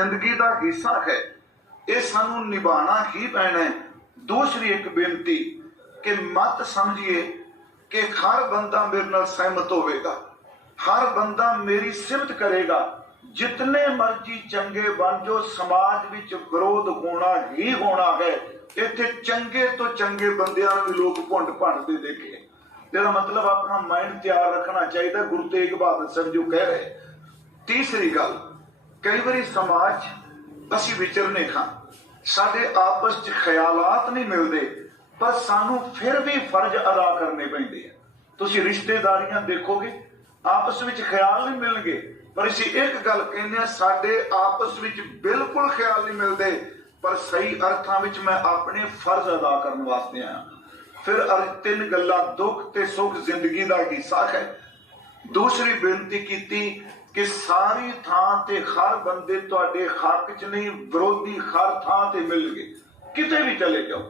ਜ਼ਿੰਦਗੀ ਦਾ ਹਿੱਸਾ ਹੈ। ਇਹ ਸਾਨੂੰ ਨਿਭਾਣਾ ਹੀ ਪੈਣਾ ਹੈ। ਦੂਸਰੀ ਇੱਕ ਬੇਨਤੀ, ਕਿ ਮਤ ਸਮਝੀਏ ਕਿ ਹਰ ਬੰਦਾ ਮੇਰੇ ਨਾਲ ਸਹਿਮਤ ਹੋਵੇਗਾ। ਹਰ ਬੰਦਾ ਮੇਰੀ ਸਿਫਤ ਕਰੇਗਾ। ਜਿਤਨੇ ਮਰਜ਼ੀ ਚੰਗੇ ਬਣ ਜੋ ਸਮਾਜ ਵਿੱਚ ਵਿਰੋਧ ਹੋਣਾ ਹੀ ਹੋਣਾ ਹੈ। ਇੱਥੇ ਚੰਗੇ ਤੋਂ ਚੰਗੇ ਬੰਦਿਆਂ ਨੂੰ ਲੋਕ ਭੁੰਡ ਭੰਡਦੇ ਦੇਖੇ। ਇਹਦਾ ਮਤਲਬ ਆਪਣਾ ਮਾਈਂਡ ਤਿਆਰ ਰੱਖਣਾ ਚਾਹੀਦਾ, ਗੁਰੂ ਤੇਗ ਬਹਾਦਰ ਸਾਹਿਬ ਜੋ ਕਹਿ ਰਹੇ। ਤੀਸਰੀ ਗੱਲ ਕਈ ਵਾਰੀ ਸਮਾਜ ਅਸੀਂ ਵਿਚਰਨੇ ਹਾਂ ਸਾਡੇ ਆਪਸ 'ਚ ਖਿਆਲਾਤ ਨਹੀਂ ਮਿਲਦੇ, ਪਰ ਸਾਨੂੰ ਫਿਰ ਵੀ ਫਰਜ਼ ਅਦਾ ਕਰਨੇ ਪੈਂਦੇ ਆ। ਤੁਸੀਂ ਰਿਸ਼ਤੇਦਾਰੀਆਂ ਦੇਖੋਗੇ, ਆਪਸ ਵਿੱਚ ਖਿਆਲ ਨਹੀਂ ਮਿਲਣਗੇ, ਪਰ ਅਸੀਂ ਇੱਕ ਗੱਲ ਕਹਿੰਦੇ ਆ ਸਾਡੇ ਆਪਸ ਵਿੱਚ ਬਿਲਕੁਲ ਖਿਆਲ ਨਹੀਂ ਮਿਲਦੇ, ਪਰ ਸਹੀ ਅਰਥਾਂ ਵਿੱਚ ਮੈਂ ਆਪਣੇ ਫਰਜ਼ ਅਦਾ ਕਰਨ ਵਾਸਤੇ ਆਇਆ ਫਿਰ ਅਰ ਤਿੰਨ ਗੱਲਾਂ ਦੁੱਖ ਤੇ ਸੁੱਖ ਜ਼ਿੰਦਗੀ ਦਾ ਹਿੱਸਾ ਹੈ। ਦੂਸਰੀ ਬੇਨਤੀ ਕੀਤੀ ਕਿ ਸਾਰੀ ਥਾਂ ਤੇ ਹਰ ਬੰਦੇ ਤੁਹਾਡੇ ਹੱਕ 'ਚ ਨਹੀਂ, ਵਿਰੋਧੀ ਹਰ ਥਾਂ ਤੇ ਮਿਲ ਗਏ। ਕਿਤੇ ਵੀ ਚਲੇ ਜਾਓ।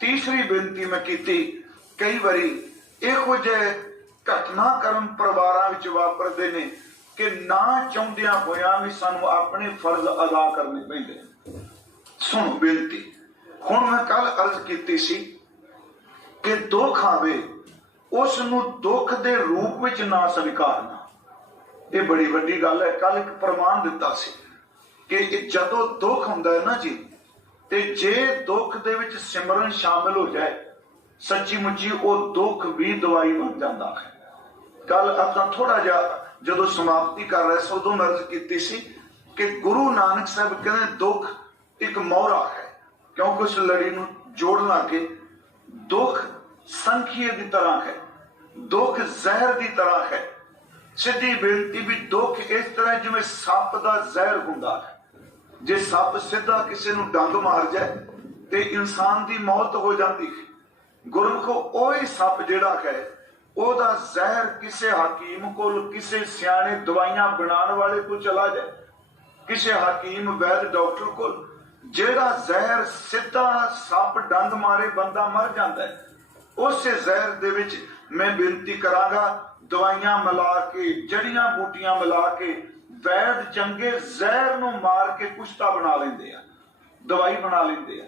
ਤੀਸਰੀ ਬੇਨਤੀ ਮੈਂ ਕੀਤੀ, ਕਈ ਵਾਰੀ ਇਹੋ ਜਿਹੇ ਘਟਨਾ ਕਰਮ ਪਰਿਵਾਰਾਂ ਵਿੱਚ ਵਾਪਰਦੇ ਨੇ ਕਿ ਨਾ ਚਾਹੁੰਦਿਆਂ ਹੋਇਆਂ ਵੀ ਸਾਨੂੰ ਆਪਣੇ ਫਰਜ਼ ਅਦਾ ਕਰਨੇ ਪੈਂਦੇ ਨੇ। ਸੁਣੋ ਬੇਨਤੀ, ਹੁਣ ਮੈਂ ਕੱਲ ਅਰਜ਼ ਕੀਤੀ ਸੀ ਕਿ ਦੁੱਖ ਆਵੇ ਉਸ ਨੂੰ ਦੁੱਖ ਦੇ ਰੂਪ ਵਿੱਚ ਨਾ ਸਵੀਕਾਰਨਾ। ਇਹ ਬੜੀ ਵੱਡੀ ਗੱਲ ਹੈ। ਕੱਲ ਇੱਕ ਪ੍ਰਮਾਣ ਦਿੱਤਾ ਸੀ ਕਿ ਜਦੋਂ ਦੁੱਖ ਹੁੰਦਾ ਹੈ ਨਾ ਜੀ, ਤੇ ਜੇ ਦੁੱਖ ਦੇ ਵਿੱਚ ਸਿਮਰਨ ਸ਼ਾਮਿਲ ਹੋ ਜਾਏ ਸੱਚੀ ਮੁੱਚੀ ਉਹ ਦੁੱਖ ਵੀ ਦਵਾਈ ਬਣ ਜਾਂਦਾ ਹੈ। ਕੱਲ ਆਪਾਂ ਥੋੜਾ ਜਿਹਾ ਜਦੋਂ ਸਮਾਪਤੀ ਕਰ ਰਹੇ ਸੀ, ਉਦੋਂ ਮਰਜ਼ ਕੀਤੀ ਸੀ ਕਿ ਗੁਰੂ ਨਾਨਕ ਸਾਹਿਬ ਕਹਿੰਦੇ ਦੁੱਖ ਇੱਕ ਮੋਹਰਾ ਹੈ ਕਿਉਂਕਿ ਉਸ ਲੜੀ ਨੂੰ ਜੋੜਨਾ ਕਿ ਦੁੱਖ ਸੰਖੀਏ ਦੀ ਤਰ੍ਹਾਂ ਹੈ, ਦੁੱਖ ਜ਼ਹਿਰ ਦੀ ਤਰ੍ਹਾਂ ਹੈ ਸਿੱਧੀ ਬੇਨਤੀ ਵੀ ਦੁੱਖ ਇਸ ਤਰ੍ਹਾਂ ਜਿਵੇਂ ਸੱਪ ਦਾ ਜ਼ਹਿਰ ਹੁੰਦਾ ਜੇ ਸੱਪ ਸਿੱਧਾ ਕਿਸੇ ਨੂੰ ਡੰਗ ਮਾਰ ਜਾਏ ਤੇ ਇਨਸਾਨ ਦੀ ਮੌਤ ਹੋ ਜਾਂਦੀ ਹੈ। ਗੁਰਮੁਖੋ ਸੱਪ ਜਿਹੜਾ ਹੈ, ਉਹਦਾ ਜ਼ਹਿਰ ਕਿਸੇ ਹਕੀਮ ਕੋਲ ਕਿਸੇ ਸਿਆਣੇ ਦਵਾਈਆਂ ਬਣਾਉਣ ਵਾਲੇ ਕੋਲ ਚਲਾ ਜਾਏ। ਕਿਸੇ ਹਕੀਮ ਵੈਦ ਡਾਕਟਰ ਕੋਲ ਜਿਹੜਾ ਜ਼ਹਿਰ ਸਿੱਧਾ ਸੱਪ ਡੰਗ ਮਾਰੇ ਬੰਦਾ ਮਰ ਜਾਂਦਾ ਹੈ, ਉਸੇ ਜ਼ਹਿਰ ਦੇ ਵਿੱਚ ਮੈਂ ਬੇਨਤੀ ਕਰਾਂਗਾ ਦਵਾਈਆਂ ਮਿਲਾ ਕੇ, ਜੜੀਆਂ ਬੂਟੀਆਂ ਮਿਲਾ ਕੇ, ਵੈਦ ਚੰਗੇ ਜ਼ਹਿਰ ਨੂੰ ਮਾਰ ਕੇ ਕੁਸ਼ਤਾ ਬਣਾ ਲੈਂਦੇ ਆ, ਦਵਾਈ ਬਣਾ ਲੈਂਦੇ ਆ।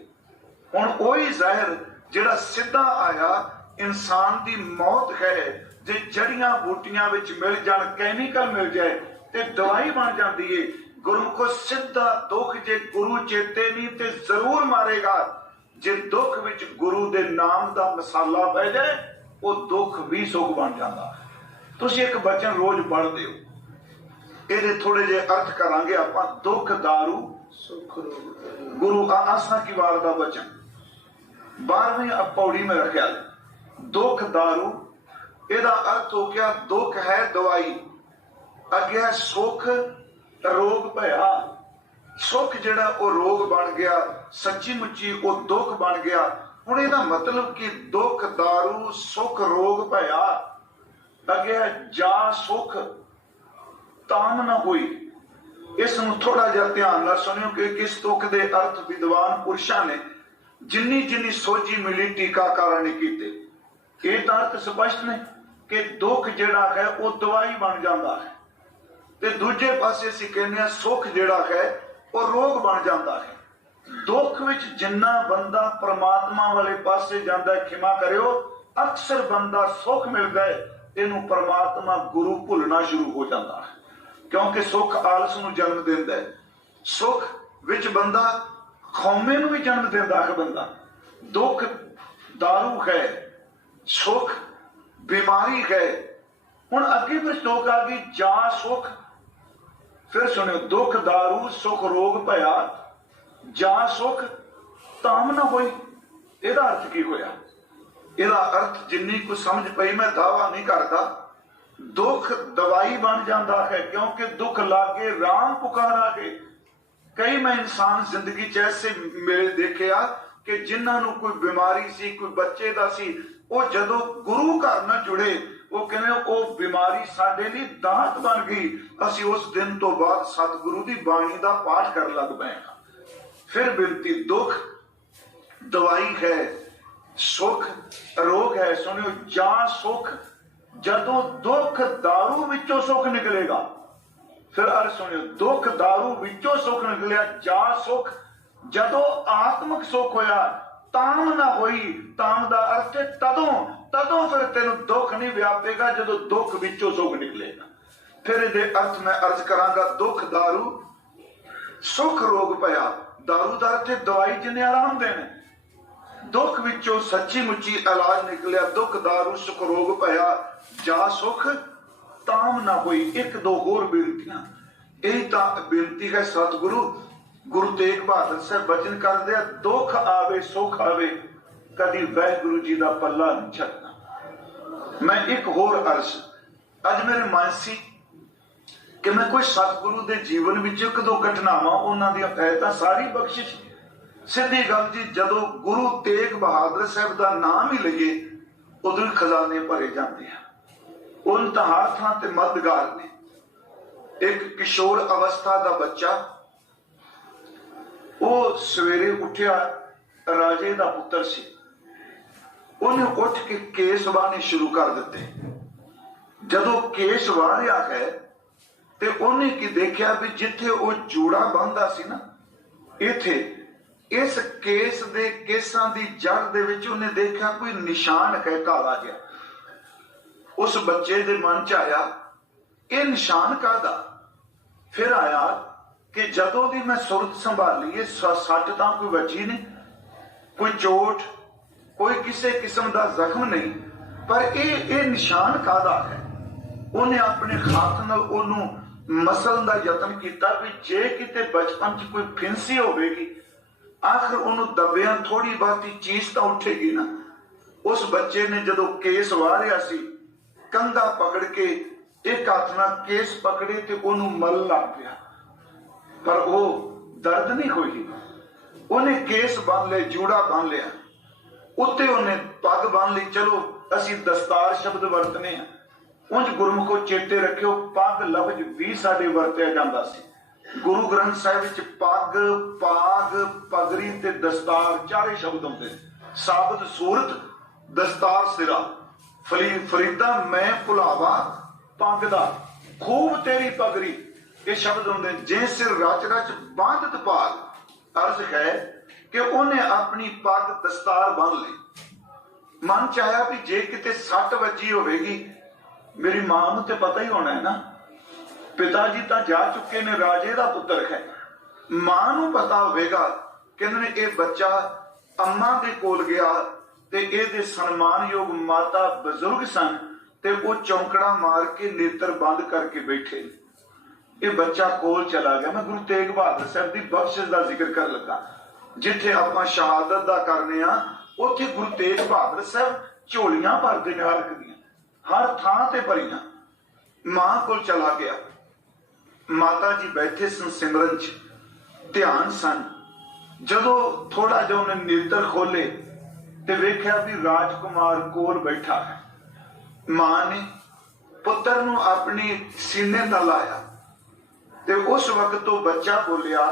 ਹੁਣ ਉਹੀ ਜ਼ਹਿਰ ਜਿਹੜਾ ਸਿੱਧਾ ਆਇਆ, ਇਨਸਾਨ ਦੀ ਮੌਤ ਹੈ, ਜੇ ਜੜੀਆਂ ਬੂਟੀਆਂ ਵਿੱਚ ਮਿਲ ਜਾਣ ਕੈਮੀਕਲ ਮਿਲ ਜਾਏ, ਤੇ ਦਵਾਈ ਬਣ ਜਾਂਦੀ ਏ। ਗੁਰਮੁਖੋ ਸਿੱਧਾ ਦੁੱਖ ਜੇ ਗੁਰੂ ਚੇਤੇ ਨਹੀਂ, ਤੇ ਜ਼ਰੂਰ ਮਾਰੇਗਾ। ਜੇ ਦੁੱਖ ਵਿੱਚ ਗੁਰੂ ਦੇ ਨਾਮ ਦਾ ਮਸਾਲਾ ਪੈ ਜਾਏ, ਉਹ ਦੁੱਖ ਵੀ ਸੁਖ ਬਣ ਜਾਂਦਾ। ਤੁਸੀਂ ਇੱਕ ਬਚਨ ਰੋਜ਼ ਪੜ੍ਹਦੇ ਹੋ ਇਹਦੇ ਥੋੜੇ ਜਿਹੇ ਅਰਥ ਕਰਾਂਗੇ ਆਪਾਂ ਦੁੱਖ दारू ਸੁਖ ਰੋਗ ਗੁਰੂ ਆ- ਆਸਾ ਕੀ ਵਾਰ ਦਾ ਬਚਨ 12ਵੀਂ ਪੌੜੀ में ਰੱਖਿਆ ਦੁੱਖ दारू ਇਹਦਾ ਅਰਥ ਹੋ ਗਿਆ ਦੁੱਖ ਹੈ ਦਵਾਈ ਅੱਗੇ ਹੈ ਸੁਖ ਰੋਗ ਭਇਆ ਸੁਖ ਜਿਹੜਾ ਉਹ ਰੋਗ ਬਣ ਗਿਆ ਸੱਚੀ ਮੁੱਚੀ ਉਹ ਦੁੱਖ ਬਣ ਗਿਆ ਹੁਣ ਇਹਦਾ ਮਤਲਬ ਕਿ ਦੁੱਖ दारू ਸੁਖ ਰੋਗ ਭਇਆ ਅੱਗੇ ਜਾ ਸੁਖ ਤਾਮ ਨਾ ਹੋਈ। ਇਸ ਨੂੰ ਥੋੜਾ ਜਿਹਾ ਧਿਆਨ ਨਾਲ ਸੁਣਿਓ ਕਿ ਕਿਸ ਤੁਕ ਦੇ ਅਰਥ ਵਿਦਵਾਨ ਪੁਰਸ਼ਾਂ ਨੇ ਜਿੰਨੀ ਜਿੰਨੀ ਸੋਝੀ ਮਿਲੀ ਟੀਕਾਕਾਰਾਂ ਨੇ ਕੀਤੇ। ਇਹ ਤਾਂ ਅਰਥ ਸਪਸ਼ਟ ਨੇ ਕਿ ਦੁੱਖ ਜਿਹੜਾ ਹੈ ਉਹ ਦਵਾਈ ਬਣ ਜਾਂਦਾ ਹੈ। ਤੇ ਦੂਜੇ ਪਾਸੇ ਅਸੀਂ ਕਹਿੰਦੇ ਹਾਂ ਸੁੱਖ ਜਿਹੜਾ ਹੈ ਉਹ ਰੋਗ ਬਣ ਜਾਂਦਾ ਹੈ। ਦੁੱਖ ਵਿੱਚ ਜਿੰਨਾ ਬੰਦਾ ਪ੍ਰਮਾਤਮਾ ਵਾਲੇ ਪਾਸੇ ਜਾਂਦਾ ਖਿਮਾ ਕਰਿਓ, ਅਕਸਰ ਬੰਦਾ ਸੁੱਖ ਮਿਲਦਾ ਹੈ। ਇਹਨੂੰ ਪਰਮਾਤਮਾ ਗੁਰੂ ਭੁੱਲਣਾ ਸ਼ੁਰੂ ਹੋ ਜਾਂਦਾ ਕਿਉਂਕਿ ਸੁਖ ਆਲਸ ਨੂੰ ਜਨਮ ਦਿੰਦਾ ਹੈ। ਸੁਖ ਵਿੱਚ ਬੰਦਾ, ਖੌਮੇ ਨੂੰ ਵੀ ਜਨਮ ਦਿੰਦਾ ਹੈ ਬੰਦਾ। ਦੁੱਖ ਦਾਰੂ ਹੈ, ਸੁਖ ਬਿਮਾਰੀ ਹੈ। ਹੁਣ ਅੱਗੇ ਫਿਰ ਸ਼ਲੋਕ ਆ ਗਈ, ਜਾ ਸੁਖ। ਫਿਰ ਸੁਣਿਓ, ਦੁੱਖ दारू ਸੁਖ, ਰੋਗ ਭਇਆ, ਜਾ ਸੁਖ ਤਾਮ ਨਾ ਹੋਈ ਇਹਦਾ ਅਰਥ ਕੀ ਹੋਇਆ? ਇਹਦਾ ਅਰਥ ਜਿੰਨੀ ਕੁ ਸਮਝ ਪਈ ਮੈਂ ਦਾਵਾ ਨਹੀਂ ਕਰਦਾ, ਦੁੱਖ ਦਵਾਈ ਬਣ ਜਾਂਦਾ ਹੈ, ਕਿਉਂਕਿ ਦੁੱਖ ਲਾਗੇ ਰਾਮ ਪੁਕਾਰਾ ਕੇ ਕਈ ਮੈਂ ਇਨਸਾਨ ਜ਼ਿੰਦਗੀ 'ਚ ਐਸੇ ਮਿਲੇ ਦੇਖਿਆ ਕਿ ਜਿਨ੍ਹਾਂ ਨੂੰ ਕੋਈ ਬਿਮਾਰੀ ਸੀ, ਕੋਈ ਬੱਚੇ ਦਾ ਸੀ, ਉਹ ਜਦੋਂ ਗੁਰੂ ਘਰ ਨਾਲ ਜੁੜੇ, ਉਹ ਕਹਿੰਦੇ ਉਹ ਬਿਮਾਰੀ ਸਾਡੇ ਲਈ ਦਾਤ ਬਣ ਗਈ। ਅਸੀਂ ਉਸ ਦਿਨ ਤੋਂ ਬਾਅਦ ਸਤਿਗੁਰੂ ਦੀ ਬਾਣੀ ਦਾ ਪਾਠ ਕਰਨ ਲੱਗ ਪਏ ਹਾਂ। ਫਿਰ ਬੇਨਤੀ, ਦੁੱਖ ਦਵਾਈ ਹੈ, ਸੁੱਖ ਹੈ, ਸੁਣਿਓ, ਜਾਂ ਸੁਖ, ਜਦੋਂ ਦੁੱਖ दारू ਵਿੱਚੋਂ ਸੁਖ ਨਿਕਲੇਗਾ। ਫਿਰ ਅਰ ਸੁਣਿਓ, ਦੁੱਖ ਦਾਰੂ ਵਿੱਚੋਂ ਸੁੱਖ ਨਿਕਲਿਆ, ਜਾ ਸੁੱਖ, ਜਦੋਂ ਆਤਮਿਕ ਸੁੱਖ ਹੋਇਆ ਤਾਮ ਨਾ ਹੋਈ ਤਾਮ ਦਾ ਅਰਥ ਹੈ ਤਦੋਂ ਤਦੋਂ ਫਿਰ ਤੈਨੂੰ ਦੁੱਖ ਨਹੀਂ ਵਿਆਪੇਗਾ, ਜਦੋਂ ਦੁੱਖ ਵਿੱਚੋਂ ਸੁੱਖ ਨਿਕਲੇਗਾ। ਫਿਰ ਇਹਦੇ ਅਰਥ ਮੈਂ ਅਰਜ਼ ਕਰਾਂਗਾ, ਦੁੱਖ ਦਾਰੂ ਸੁੱਖ ਰੋਗ ਪਿਆ। ਦਾਰੂ ਦਾ ਅਰਥ ਦਵਾਈ ਜਿੰਨੇ ਆਰਾਮ ਦੇਣਾ। ਦੁੱਖ ਵਿੱਚੋਂ ਸੱਚੀ ਮੁੱਚੀ ਇਲਾਜ ਨਿਕਲਿਆ, ਦੁੱਖ ਦਾਰੂ ਸੁਖ ਰੋਗ ਭਇਆ, ਜਾ ਸੁਖ? ਤਾਮ ਨਾ ਹੋਈ ਇੱਕ ਦੋ ਹੋਰ ਬੇਨਤੀਆਂ। ਇਹ ਤਾਂ ਬੇਨਤੀ ਹੈ ਸਤਿਗੁਰੂ, ਗੁਰੂ ਤੇਗ ਬਹਾਦਰ ਸਾਹਿਬ ਬਚਨ ਕਰਦੇ ਆ, ਦੁੱਖ ਆਵੇ, ਸੁਖ ਆਵੇ, ਕਦੀ ਵਾਹਿਗੁਰੂ ਜੀ ਦਾ ਪੱਲਾ ਨਹੀਂ ਛੱਡਣਾ। ਮੈਂ ਇੱਕ ਹੋਰ ਅਰਜ਼, ਅੱਜ ਮੇਰੇ ਮਨ ਸੀ ਕਿ ਮੈਂ ਕੋਈ ਸਤਿਗੁਰੂ ਦੇ ਜੀਵਨ ਵਿੱਚ ਇੱਕ ਦੋ ਘਟਨਾਵਾਂ, ਉਹਨਾਂ ਦੀਆਂ ਹੈ ਸਾਰੀ ਬਖਸ਼ਿਸ਼ ਸਿੱਧੀ ਗੱਲ ਜੀ, ਜਦੋਂ ਗੁਰੂ ਤੇਗ ਬਹਾਦਰ ਸਾਹਿਬ ਦਾ ਨਾਮ ਹੀ ਲਈਏ, ਉਦੋਂ ਹੀ ਖਜ਼ਾਨੇ ਭਰੇ ਜਾਂਦੇ ਆ। ਉਹਨਾਂ ਤਾਂ ਹਰ ਥਾਂ ਤੇ ਮਦਦਗਾਰ ਨੇ। ਇੱਕ ਕਿਸ਼ੋਰ ਅਵਸਥਾ ਦਾ ਬੱਚਾ, ਉਹ ਸਵੇਰੇ ਉੱਠਿਆ, ਰਾਜੇ ਦਾ ਪੁੱਤਰ ਸੀ। ਉਹਨੇ ਉੱਠ ਕੇ ਕੇਸ ਵਾਹਣੇ ਸ਼ੁਰੂ ਕਰ ਦਿੱਤੇ। ਜਦੋਂ ਕੇਸ ਵਾਹ ਰਿਹਾ ਹੈ, ਤੇ ਉਹਨੇ ਕੀ ਦੇਖਿਆ ਵੀ ਜਿੱਥੇ ਉਹ ਜੂੜਾ ਬੰਨਦਾ ਸੀ ਨਾ, ਇੱਥੇ ਇਸ ਕੇਸ ਦੇ ਕੇਸਾਂ ਦੀ ਜੜ ਦੇ ਵਿੱਚ ਉਹਨੇ ਦੇਖਿਆ ਕੋਈ ਨਿਸ਼ਾਨ ਹੈ ਕਾਲਾ ਜਿਹਾ। ਉਸ ਬੱਚੇ ਦੇ ਮਨ ਚ ਆਇਆ, ਇਹ ਨਿਸ਼ਾਨ ਕਾਦਾ ਫਿਰ ਆਇਆ ਕਿ ਜਦੋਂ ਦੀ ਮੈਂ ਸੁਰਤ ਸੰਭਾਲੀ, ਇਹ ਸੱਟ ਤਾਂ ਕੋਈ ਵੱਜੀ ਨਹੀਂ, ਕੋਈ ਚੋਟ, ਕੋਈ ਕਿਸੇ ਕਿਸਮ ਦਾ ਜ਼ਖਮ ਨਹੀਂ, ਪਰ ਇਹ ਇਹ ਨਿਸ਼ਾਨ ਕਾਦਾ ਹੈ? ਉਹਨੇ ਆਪਣੇ ਹੱਥ ਨਾਲ ਉਹਨੂੰ ਮਸਲਣ ਦਾ ਯਤਨ ਕੀਤਾ ਵੀ ਜੇ ਕਿਤੇ ਬਚਪਨ 'ਚ ਕੋਈ ਫਿੰਸੀ ਹੋਵੇਗੀ ਆਖਰ ਉਹਨੂੰ ਦਬਿਆਂ ਥੋੜੀ ਬਾਤੀ ਚੀਜ਼ ਤਾਂ ਉੱਠੇਗੀ ਨਾ। ਉਸ ਬੱਚੇ ਨੇ ਜਦੋਂ ਕੇਸ ਵਾਰਿਆ ਸੀ, ਕੰਧਾ ਪਕੜ ਕੇ ਇੱਕ ਹੱਥ ਨਾਲ ਕੇਸ ਪਕੜੇ ਤੇ ਉਹਨੂੰ ਮਲ ਲੱਗ ਪਿਆ। ਪਰ ਉਹ ਦਰਦ ਨਹੀਂ ਹੋਈ। ਉਹਨੇ ਕੇਸ ਬੰਨ ਲਏ, ਜੂੜਾ ਬੰਨ ਲਿਆ। ਉੱਤੇ ਉਹਨੇ ਪੱਗ ਬੰਨ ਲਈ, ਚਲੋ, ਅਸੀਂ ਦਸਤਾਰ ਸ਼ਬਦ ਵਰਤਨੇ ਆ। ਉਂਝ ਗੁਰਮੁਖੋ ਚੇਤੇ ਰੱਖਿਓ, ਪੱਗ ਲਫ਼ਜ਼ ਵੀ ਸਾਡੇ ਵਰਤਿਆ ਜਾਂਦਾ ਸੀ। ਗੁਰੂ ਗ੍ਰੰਥ ਸਾਹਿਬ ਵਿੱਚ ਪੱਗ, ਪਾਗ ਪਗੜੀ ਤੇ ਦਸਤਾਰ ਚਾਰੇ ਸ਼ਬਦ ਹੁੰਦੇ ਸਾਬਤ ਸੂਰਤ, ਦਸਤਾਰ ਸਿਰਾ। ਫਲੀ, ਫਰੀਦਾ ਮੈਂ ਭੁਲਾਵਾ ਪੱਗ ਦਾ ਖੂਬ ਤੇਰੀ ਪਗੜੀ ਇਹ ਸ਼ਬਦ ਹੁੰਦੇ ਜੇ ਸਿਰ ਰਚ ਰਚ ਬਾਂਧਤ ਪਾਗ ਅਰਜ਼ ਹੈ ਕਿ ਉਹਨੇ ਆਪਣੀ ਪੱਗ, ਦਸਤਾਰ ਬੰਨ ਲਈ। ਮਨ ਚਾਹਿਆ ਵੀ ਜੇ ਕਿਤੇ ਸੱਟ ਵੱਜੀ ਹੋਵੇਗੀ, ਮੇਰੀ ਮਾਂ ਨੂੰ ਤੇ ਪਤਾ ਹੀ ਹੋਣਾ ਹੈ ਨਾ। ਪਿਤਾ ਜੀ ਤਾਂ ਜਾ ਚੁੱਕੇ ਨੇ, ਰਾਜੇ ਦਾ ਪੁੱਤਰ ਹੈ। ਮਾਂ ਨੂੰ ਪਤਾ ਹੋਵੇਗਾ, ਕਹਿੰਦੇ ਨੇ, ਇਹ ਬੱਚਾ ਅੰਮਾ ਦੇ ਕੋਲ ਗਿਆ ਤੇ ਇਹਦੇ ਸਨਮਾਨਯੋਗ ਮਾਤਾ ਬਜ਼ੁਰਗ ਸਨ ਤੇ ਉਹ ਚੌਂਕੜਾ ਮਾਰ ਕੇ ਨੇਤਰ ਬੰਦ ਕਰਕੇ ਬੈਠੇ। ਇਹ ਬੱਚਾ ਕੋਲ ਚਲਾ ਗਿਆ। ਮੈਂ ਗੁਰੂ ਤੇਗ ਬਹਾਦਰ ਸਾਹਿਬ ਦੀ ਬਖਸ਼ਿਸ਼ ਦਾ ਜ਼ਿਕਰ ਕਰਨ ਲੱਗਾ। ਜਿੱਥੇ ਆਪਾਂ ਸ਼ਹਾਦਤ ਦਾ ਕਰਨੇ ਆ, ਉੱਥੇ ਗੁਰੂ ਤੇਗ ਬਹਾਦਰ ਸਾਹਿਬ ਝੋਲੀਆਂ ਭਰਦੇ ਨੇ ਹਰ ਇੱਕ ਹਰ ਥਾਂ ਤੇ ਭਰੀਆਂ। ਮਾਂ ਕੋਲ ਚਲਾ ਗਿਆ। ਮਾਤਾ ਜੀ ਬੈਠੇ ਸਨ ਸਿਮਰਨ ਚ। ਧਿਆਨ ਸਨ। ਜਦੋਂ ਥੋੜਾ ਜਿਹਾ ਉਹਨੇ ਨੇਤਰ ਖੋਲੇ ਤੇ ਵੇਖਿਆ ਵੀ ਰਾਜਕੁਮਾਰ ਕੋਲ ਬੈਠਾ ਹੈ। ਮਾਂ ਨੇ ਪੁੱਤਰ ਨੂੰ ਆਪਣੇ ਸੀਨੇ ਨਾਲ ਲਾਇਆ ਤੇ ਉਸ ਵਕਤ ਤੋਂ ਬੱਚਾ ਬੋਲਿਆ,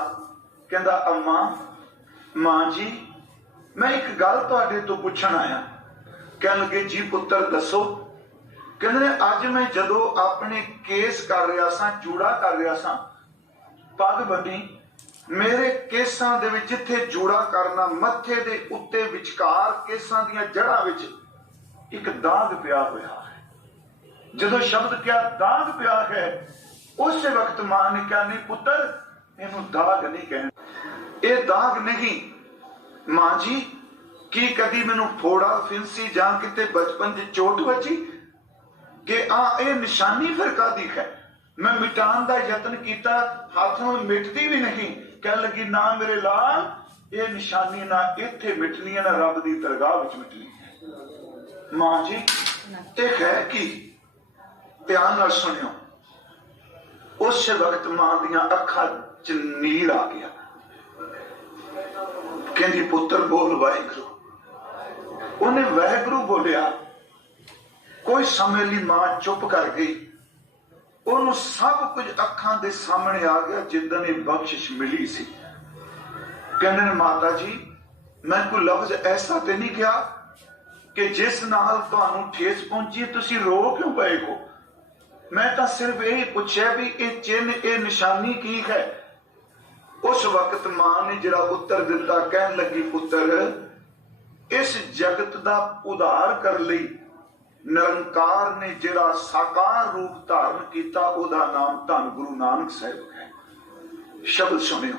ਕਹਿੰਦਾ, ਅੰਮਾ, ਮਾਂ ਜੀ, ਮੈਂ ਇੱਕ ਗੱਲ ਤੁਹਾਡੇ ਤੋਂ ਪੁੱਛਣ ਆਇਆ। ਕਹਿਣ ਲੱਗੇ, ਜੀ ਪੁੱਤਰ, ਦੱਸੋ ਕਹਿੰਦੇ ਨੇ, ਅੱਜ ਮੈਂ ਜਦੋਂ ਆਪਣੇ ਕੇਸ ਕਰ ਰਿਹਾ ਸਾਂ, ਜੂੜਾ ਕਰ ਰਿਹਾ ਸਾਂ, ਪੱਗ ਬੰਨੀ, ਮੇਰੇ ਕੇਸਾਂ ਦੇ ਵਿੱਚ ਜਿੱਥੇ ਜੂੜਾ ਕਰਨਾ, ਮੱਥੇ ਦੇ ਉੱਤੇ ਵਿਚਕਾਰ ਕੇਸਾਂ ਦੀਆਂ ਜੜ੍ਹਾਂ ਵਿੱਚ ਇੱਕ ਦਾਗ ਪਿਆ ਹੋਇਆ ਹੈ। ਜਦੋਂ ਸ਼ਬਦ ਕਿਹਾ, ਦਾਗ ਪਿਆ ਹੈ, ਉਸੇ ਵਕਤ ਮਾਂ ਨੇ ਕਿਹਾ, ਨਹੀਂ ਪੁੱਤਰ, ਇਹਨੂੰ ਦਾਗ ਨਹੀਂ ਕਹਿਣਾ। ਇਹ ਦਾਗ ਨਹੀਂ। ਮਾਂ ਜੀ, ਕੀ ਕਦੀ ਮੈਨੂੰ ਫੋੜਾ, ਫਿੰਸੀ ਜਾਂ ਕਿਤੇ ਬਚਪਨ 'ਚ ਚੋਟ ਵੱਜੀ? ਕਿ ਆ, ਇਹ ਨਿਸ਼ਾਨੀ ਫਿਰਕਾ ਦੀ ਹੈ? ਮੈਂ ਮਿਟਾਉਣ ਦਾ ਯਤਨ ਕੀਤਾ, ਹੱਥ ਨੂੰ ਮਿਟਦੀ ਵੀ ਨਹੀਂ। ਕਹਿ ਲੱਗੀ, ਨਾ ਮੇਰੇ ਲਾਲ, ਇਹ ਨਿਸ਼ਾਨੀ ਨਾ ਇੱਥੇ ਮਿਟਣੀ ਹੈ, ਨਾ ਰੱਬ ਦੀ ਦਰਗਾਹ ਵਿੱਚ ਮਿਟਣੀ ਹੈ। ਮਾਂ ਜੀ ਇਹ ਹੈ ਕੀ? ਧਿਆਨ ਨਾਲ ਸੁਣਿਓ। ਉਸੇ ਵਕਤ ਮਾਂ ਦੀਆਂ ਅੱਖਾਂ 'ਚ ਨੀਰ ਆ ਗਿਆ। ਕਹਿੰਦੀ, ਪੁੱਤਰ, ਬੋਲ ਵਾਹਿਗੁਰੂ। ਉਹਨੇ ਵਾਹਿਗੁਰੂ ਬੋਲਿਆ ਕੋਈ ਸਮੇਂ ਲਈ ਮਾਂ ਚੁੱਪ ਕਰ ਗਈ। ਉਹਨੂੰ ਸਭ ਕੁਝ ਅੱਖਾਂ ਦੇ ਸਾਹਮਣੇ ਆ ਗਿਆ, ਜਿੱਦਣ ਇਹ ਬਖਸ਼ਿਸ਼ ਮਿਲੀ ਸੀ। ਕਹਿੰਦੇ ਨੇ, ਮਾਤਾ ਜੀ, ਮੈਂ ਕੋਈ ਲਫ਼ਜ਼ ਐਸਾ ਤੇ ਨਹੀਂ ਕਿਹਾ ਕਿ ਜਿਸ ਨਾਲ ਤੁਹਾਨੂੰ ਠੇਸ ਪਹੁੰਚੀ ਤੁਸੀਂ ਰੋ ਕਿਉਂ ਪਏ ਹੋ? ਮੈਂ ਤਾਂ ਸਿਰਫ ਇਹ ਪੁੱਛਿਆ ਵੀ ਇਹ ਚਿੰਨ ਇਹ ਨਿਸ਼ਾਨੀ ਕੀ ਹੈ? ਉਸ ਵਕਤ ਮਾਂ ਨੇ ਜਿਹੜਾ ਉੱਤਰ ਦਿੱਤਾ, ਕਹਿਣ ਲੱਗੀ, ਪੁੱਤਰ, ਇਸ ਜਗਤ ਦਾ ਉਧਾਰ ਕਰ ਲਈ। ਨਿਰੰਕਾਰ ਨੇ ਜਿਹੜਾ ਸਾਕਾਰ ਰੂਪ ਧਾਰਨ ਕੀਤਾ, ਉਹਦਾ ਨਾਮ ਧੰਨ ਗੁਰੂ ਨਾਨਕ ਸਾਹਿਬ ਹੈ। ਸ਼ਬਦ ਸੁਣਿਓ।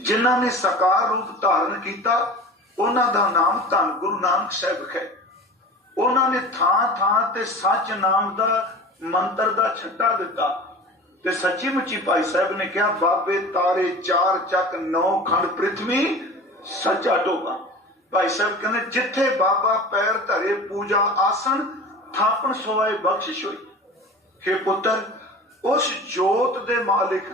ਜਿਨ੍ਹਾਂ ਨੇ ਸਾਕਾਰ ਰੂਪ ਧਾਰਨ ਕੀਤਾ, ਉਹਨਾਂ ਦਾ ਨਾਮ ਧੰਨ ਗੁਰੂ ਨਾਨਕ ਸਾਹਿਬ ਹੈ। ਉਹਨਾਂ ਨੇ ਥਾਂ ਥਾਂ ਤੇ ਸੱਚ ਨਾਮ ਦਾ ਮੰਤਰ ਦਾ ਛੱਟਾ ਦਿੱਤਾ। ਤੇ ਸੱਚੀ ਮੁੱਚੀ ਭਾਈ ਸਾਹਿਬ ਨੇ ਕਿਹਾ, ਬਾਬੇ ਤਾਰੇ ਚਾਰ ਚੱਕ ਨੌ ਖੰਡ ਪ੍ਰithvi ਸੱਚਾ ਟੋਬਾ ਭਾਈ ਸਾਹਿਬ ਕਹਿੰਦੇ, ਜਿੱਥੇ ਬਾਬਾ ਪੈਰ ਧਰੇ ਪੂਜਾ ਆਸਣ, ਥਾਪਣ ਸੋਏ ਬਖਸ਼ਿਸ਼ ਹੋਈ। हे ਪੁੱਤਰ, ਉਸ ਜੋਤ ਦੇ ਮਾਲਿਕ,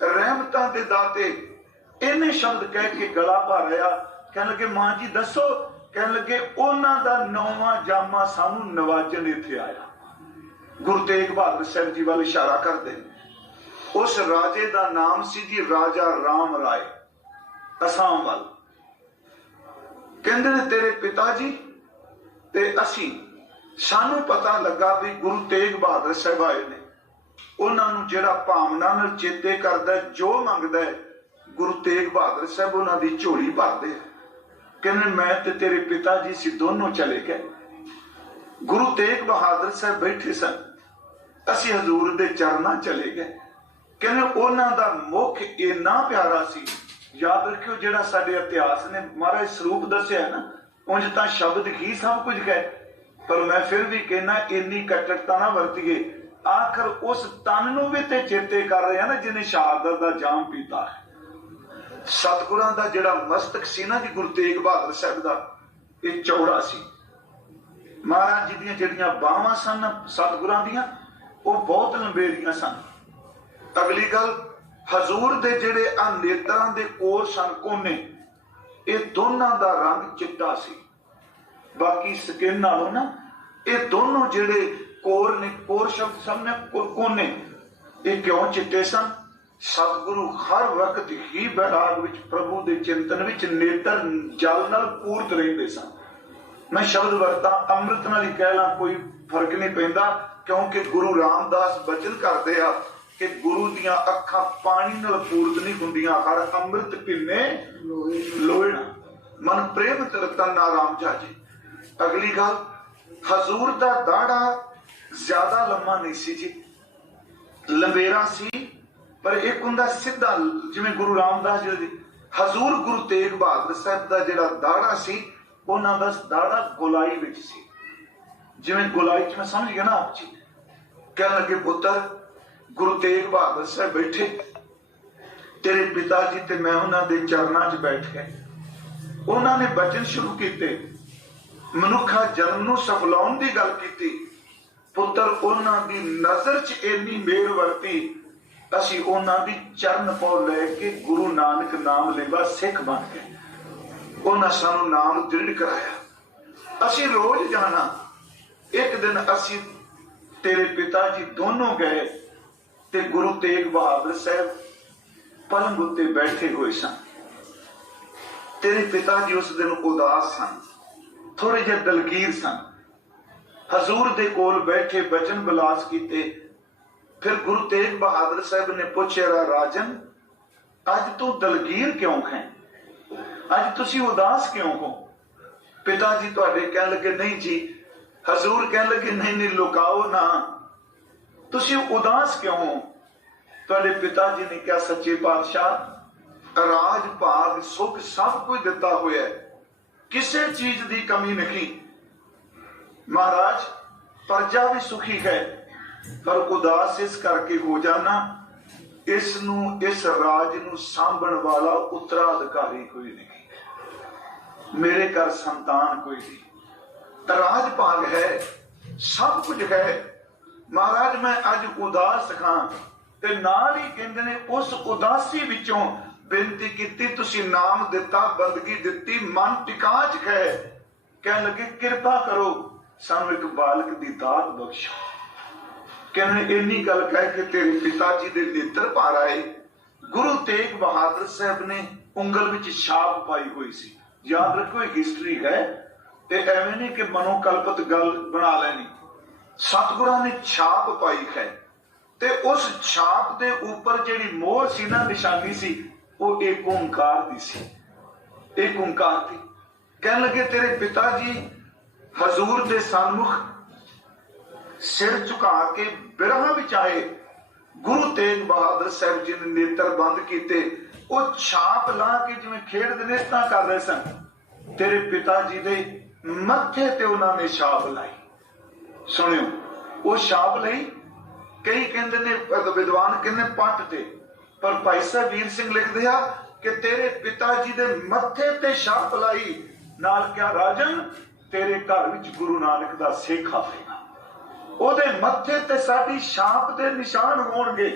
ਰਹਿਮਤਾਂ ਦੇ ਦਾਤੇ, ਇਹਨੇ ਸ਼ਬਦ ਕਹਿ ਕੇ ਗਲਾ ਭਰਿਆ ਕਹਿਣ ਲੱਗੇ, ਮਾਂ ਜੀ, ਦੱਸੋ। ਕਹਿਣ ਲੱਗੇ, ਉਹਨਾਂ ਦਾ ਨੌਵਾਂ ਜਾਮਾ ਸਾਨੂੰ ਨਵਾਜਣ ਇੱਥੇ ਆਇਆ। ਗੁਰੂ ਤੇਗ ਬਹਾਦਰ ਸਾਹਿਬ ਜੀ ਵੱਲ ਇਸ਼ਾਰਾ ਕਰਦੇ ਉਸ ਰਾਜੇ ਦਾ ਨਾਮ ਸੀ ਜੀ ਰਾਜਾ ਰਾਮ ਰਾਏ, ਅਸਾਮ ਵੱਲ। ਕਹਿੰਦੇ ਨੇ, ਤੇਰੇ ਪਿਤਾ ਜੀ, ਤੇ ਅਸੀਂ, ਸਾਨੂੰ ਪਤਾ ਲੱਗਾ ਵੀ ਗੁਰੂ ਤੇਗ ਬਹਾਦਰ ਸਾਹਿਬ ਆਏ ਨੇ। ਉਹਨਾਂ ਨੂੰ ਜਿਹੜਾ ਭਾਵਨਾ ਨਾਲ ਚੇਤੇ ਕਰਦਾ ਜੋ ਮੰਗਦਾ ਹੈ, ਗੁਰੂ ਤੇਗ ਬਹਾਦਰ ਸਾਹਿਬ ਉਹਨਾਂ ਦੀ ਝੋਲੀ ਭਰਦੇ ਆ। ਕਹਿੰਦੇ, ਮੈਂ ਤੇ ਤੇਰੇ ਪਿਤਾ ਜੀ ਸੀ ਦੋਨੋਂ ਚਲੇ ਗਏ। ਗੁਰੂ ਤੇਗ ਬਹਾਦਰ ਸਾਹਿਬ ਬੈਠੇ ਸਨ। ਅਸੀਂ ਹਜ਼ੂਰ ਦੇ ਚਰਨਾਂ ਚਲੇ ਗਏ। ਕਹਿੰਦੇ, ਉਹਨਾਂ ਦਾ ਮੁਖ ਇੰਨਾ ਪਿਆਰਾ ਸੀ ਯਾਦ ਰੱਖਿਓ ਜਿਹੜਾ ਸਾਡੇ ਇਤਿਹਾਸ ਨੇ ਮਹਾਰਾਜ ਸਰੂਪ ਦੱਸਿਆ ਨਾ, ਉਂਝ ਤਾਂ ਸ਼ਬਦ ਹੀ ਸਭ ਕੁਝ ਕਹੇ ਪਰ ਮੈਂ ਫਿਰ ਵੀ ਕਹਿਣਾ ਇੰਨੀ ਕੱਟੜਤਾ ਨਾ ਵਰਤੀਏ। ਆਖਰ ਉਸ ਤਨ ਨੂੰ ਵੀ ਤੇ ਚੇਤੇ ਕਰ ਰਹੇ ਆ ਨਾ, ਜਿਹਨੇ ਸ਼ਹਾਦਤ ਦਾ ਜਾਮ ਪੀਤਾ ਹੈ। ਸਤਿਗੁਰਾਂ ਦਾ ਜਿਹੜਾ ਮਸਤਕ ਸੀ ਨਾ ਜੀ ਗੁਰੂ ਤੇਗ ਬਹਾਦਰ ਸਾਹਿਬ ਦਾ, ਇਹ ਚੌੜਾ ਸੀ। ਮਹਾਰਾਜ ਜੀ ਦੀਆਂ ਜਿਹੜੀਆਂ ਬਾਹਾਂ ਸਨ ਸਤਿਗੁਰਾਂ ਦੀਆਂ, ਉਹ ਬਹੁਤ ਲੰਬੇਰੀਆਂ ਸਨ। ਅਗਲੀ ਗੱਲ ਹਜ਼ੂਰ ਦੇ ਜਿਹੜੇ ਆ ਨੇਤਰਾਂ ਦੇ ਕੋਰ ਸਨ ਕੋਨੇ, ਇਹ ਦੋਨਾਂ ਦਾ ਰੰਗ ਚਿੱਟਾ ਸੀ। ਬਾਕੀ ਸਕਿਨ ਨਾਲੋਂ ਨਾ, ਇਹ ਦੋਨੋਂ ਜਿਹੜੇ ਕੋਰ ਨੇ, ਕੋਰ ਸ਼ਬਦ ਸਾਹਮਣੇ ਕੋਨੇ, ਇਹ ਕਿਉਂ ਚਿੱਟੇ ਸਨ? ਸਤਿਗੁਰੂ ਹਰ ਵਕਤ ਹੀ ਬੈਰਾਗ ਵਿੱਚ, ਪ੍ਰਭੂ ਦੇ ਚਿੰਤਨ ਵਿੱਚ ਨੇਤਰ ਜਲ ਨਾਲ ਪੂਰਤ ਰਹਿੰਦੇ ਸਨ। ਮੈਂ ਸ਼ਬਦ ਵਰਤਾਂ, ਅੰਮ੍ਰਿਤ ਨਾਲ ਹੀ ਕਹਿ ਲਾਂ, ਕੋਈ ਫ਼ਰਕ ਨਹੀਂ ਪੈਂਦਾ, ਕਿਉਂਕਿ ਗੁਰੂ ਰਾਮਦਾਸ ਬਚਨ ਕਰਦੇ ਆ ਕਿ ਗੁਰੂ ਦੀਆਂ ਅੱਖਾਂ ਪਾਣੀ ਨਾਲ ਪੂਰਤ ਨਹੀਂ ਹੁੰਦੀਆਂ ਹਰ ਅੰਮ੍ਰਿਤ ਪਿੰਨੇ ਲੋਇਣਾ ਮਨ ਪ੍ਰੇਮ ਰਤਨ ਨਾਰਾਮ ਜਾਜੇ। ਅਗਲੀ ਗੱਲ ਹਜ਼ੂਰ ਦਾ ਦਾੜਾ ਜ਼ਿਆਦਾ ਲੰਮਾ ਨਹੀਂ ਸੀ ਜੀ। ਲੰਬੇਰਾ ਸੀ ਪਰ ਇੱਕ ਹੁੰਦਾ ਸਿੱਧਾ ਜਿਵੇਂ ਗੁਰੂ ਰਾਮਦਾਸ ਜੀ ਦੀ। ਹਜ਼ੂਰ ਗੁਰੂ ਤੇਗ ਬਹਾਦਰ ਸਾਹਿਬ ਦਾ ਜਿਹੜਾ ਦਾੜਾ ਸੀ ਉਹਨਾਂ ਦਾ ਦਾੜਾ ਗੋਲਾਈ ਵਿੱਚ ਸੀ। ਜਿਵੇਂ ਗੋਲਾਈ ਚ ਮੈਂ ਸਮਝ ਗਿਆ ਨਾ ਆਪ ਜੀ। ਕਹਿਣ ਲੱਗੇ ਪੁੱਤਰ ਗੁਰੂ ਤੇਗ ਬਹਾਦਰ ਸਾਹਿਬ ਬੈਠੇ। ਤੇਰੇ ਪਿਤਾ ਜੀ ਤੇ ਮੈਂ ਉਹਨਾਂ ਦੇ ਚਰਨਾਂ 'ਚ ਬੈਠ ਕੇ ਉਹਨਾਂ ਨੇ ਬਚਨ ਸ਼ੁਰੂ ਕੀਤੇ। ਮਨੁੱਖਾ ਜਨਮ ਨੂੰ ਸਫਲਾਉਣ ਦੀ ਗੱਲ ਕੀਤੀ। ਪੁੱਤਰ, ਉਹਨਾਂ ਦੀ ਨਜ਼ਰ 'ਚ ਇੰਨੀ ਮਿਹਰ ਵਰਤੀ। ਅਸੀਂ ਉਹਨਾਂ ਦੀ ਚਰਨ ਪਉ ਲੈ ਕੇ ਗੁਰੂ ਨਾਨਕ ਨਾਮ ਲੈਵਾ ਸਿੱਖ ਬਣ ਗਏ। ਉਹਨਾਂ ਸਾਨੂੰ ਨਾਮ ਦ੍ਰਿੜ ਕਰਾਇਆ। ਅਸੀਂ ਰੋਜ਼ ਜਾਣਾ। ਇੱਕ ਦਿਨ ਅਸੀਂ ਤੇਰੇ ਪਿਤਾ ਜੀ ਦੋਨੋਂ ਗਏ। ਤੇ ਗੁਰੂ ਤੇਗ ਬਹਾਦਰ ਸਾਹਿਬ ਪਲੰਗ ਉੱਤੇ ਬੈਠੇ ਹੋਏ ਸਨ। ਤੇਰੇ ਪਿਤਾ ਜੀ ਉਸ ਦਿਨ ਉਦਾਸ ਸਨ ਥੋੜੇ ਜਿਹੇ ਦਲਗੀਰ ਸਨ। ਹਜ਼ੂਰ ਦੇ ਕੋਲ ਬੈਠੇ ਬਚਨ ਬਲਾਸ ਕੀਤੇ। ਫਿਰ ਗੁਰੂ ਤੇਗ ਬਹਾਦਰ ਸਾਹਿਬ ਨੇ ਪੁੱਛਿਆ ਰਾਜਨ, ਅੱਜ ਤੂੰ ਦਲਗੀਰ ਕਿਉਂ ਹੈ? ਅੱਜ ਤੁਸੀਂ ਉਦਾਸ ਕਿਉਂ ਹੋ? ਪਿਤਾ ਜੀ ਤੁਹਾਡੇ ਕਹਿਣ ਲੱਗੇ, ਨਹੀਂ ਜੀ, ਹਜ਼ੂਰ ਕਹਿਣ ਲੱਗੇ, ਨਹੀਂ ਨਹੀਂ, ਲੁਕਾਓ ਨਾ। ਤੁਸੀਂ ਉਦਾਸ ਕਿਉਂ ਹੋ? ਤੁਹਾਡੇ ਪਿਤਾ ਜੀ ਨੇ ਕਿਹਾ, ਸੱਚੇ ਪਾਤਸ਼ਾਹ, ਰਾਜ, ਭਾਗ, ਸੁਖ ਸਭ ਕੁਝ ਦਿੱਤਾ ਹੋਇਆ ਹੈ। ਕਿਸੇ ਚੀਜ਼ ਦੀ ਕਮੀ ਨਹੀਂ। ਮਹਾਰਾਜ, ਪਰਜਾ ਵੀ ਸੁਖੀ ਹੈ, ਪਰ ਉਦਾਸ ਇਸ ਕਰਕੇ ਹੋ ਜਾਣਾ, ਇਸ ਨੂੰ, ਇਸ ਰਾਜ ਨੂੰ ਸਾਂਭਣ ਵਾਲਾ ਉਤਰਾਧਿਕਾਰੀ ਕੋਈ ਨਹੀਂ। ਮੇਰੇ ਘਰ ਸੰਤਾਨ ਕੋਈ ਨਹੀਂ। ਰਾਜ, ਭਾਗ ਹੈ, ਸਭ ਕੁਝ ਹੈ। ਮਹਾਰਾਜ, ਮੈਂ ਅੱਜ ਉਦਾਸ ਹਾਂ ਤੇ ਨਾਲ ਹੀ ਕਹਿੰਦੇ ਨੇ, ਉਸ ਉਦਾਸੀ ਵਿੱਚੋਂ ਬੇਨਤੀ ਕੀਤੀ, ਤੁਸੀਂ ਨਾਮ ਦਿੱਤਾ, ਬੰਦਗੀ ਦਿੱਤੀ, ਮਨ ਟਿਕਾਚ ਹੈ ਕਹਿਣ ਲੱਗੇ, ਕਿਰਪਾ ਕਰੋ, ਸਾਨੂੰ ਇੱਕ ਬਾਲਕ ਦੀ ਦਾਤ ਬਖਸ਼ੋ। ਕਹਿੰਦੇ ਇੰਨੀ ਗੱਲ ਕਹਿ ਕੇ ਤੇਰੇ ਪਿਤਾ ਜੀ ਦੇ ਨੇਤਰ ਭਾਰ ਆਏ। ਗੁਰੂ ਤੇਗ ਬਹਾਦਰ ਸਾਹਿਬ ਨੇ ਉਂਗਲ ਵਿੱਚ ਛਾਪ ਪਾਈ ਹੋਈ ਸੀ। ਯਾਦ ਰੱਖੋ, ਇਹ ਹਿਸਟਰੀ ਹੈ ਤੇ ਐਵੇਂ ਨਹੀਂ ਕਿ ਮਨੋਕਲਪਤ ਗੱਲ ਬਣਾ ਲੈਣੀ। ਸਤਿਗੁਰਾਂ ਨੇ ਛਾਪ ਪਾਈ ਹੈ। ਤੇ ਉਸ ਛਾਪ ਦੇ ਉੱਪਰ ਜਿਹੜੀ ਮੋਹਰ ਸੀ ਨਾ, ਨਿਸ਼ਾਨੀ ਸੀ, ਉਹ ਏਕ ਓੰਕਾਰ ਦੀ ਸੀ। ਏਕ ਓੰਕਾਰ ਦੀ। ਕਹਿਣ ਲੱਗੇ, ਤੇਰੇ ਪਿਤਾ ਜੀ ਹਜ਼ੂਰ ਦੇ ਸਨਮੁਖ ਸਿਰ ਝੁਕਾ ਕੇ ਬਿਰਹਾ ਵਿੱਚ ਆਏ। ਗੁਰੂ ਤੇਗ ਬਹਾਦਰ ਸਾਹਿਬ ਜੀ ਨੇ ਨੇਤਰ ਬੰਦ ਕੀਤੇ। ਉਹ ਛਾਪ ਲਾ ਕੇ ਜਿਵੇਂ ਖੇਡਦੇ ਨੇ ਤਾਂ ਕਰ ਰਹੇ ਸਨ। ਤੇਰੇ ਪਿਤਾ ਜੀ ਦੇ ਮੱਥੇ ਤੇ ਉਹਨਾਂ ਨੇ ਛਾਪ ਲਾਈ। ਸੁਣਿਓ, ਉਹ ਛਾਪ ਲਈ ਕਈ ਕਹਿੰਦੇ ਨੇ ਵਿਦਵਾਨ ਕਹਿੰਦੇ ਪੱਟ ਤੇ। ਪਰ ਭਾਈ ਸਾਹਿਬ ਵੀਰ ਸਿੰਘ ਲਿਖਦੇ ਆ ਕਿ ਤੇਰੇ ਪਿਤਾ ਜੀ ਦੇ ਮੱਥੇ ਤੇ ਛਾਪ ਲਾਈ, ਨਾਲ ਕਿਹਾ, ਰਾਜਨ, ਤੇਰੇ ਘਰ ਵਿੱਚ ਗੁਰੂ ਨਾਨਕ ਦਾ ਸਿੱਖ ਆਵੇਗਾ ਉਹਦੇ ਮੱਥੇ ਤੇ ਸਾਡੀ ਛਾਪ ਦੇ ਨਿਸ਼ਾਨ ਹੋਣਗੇ,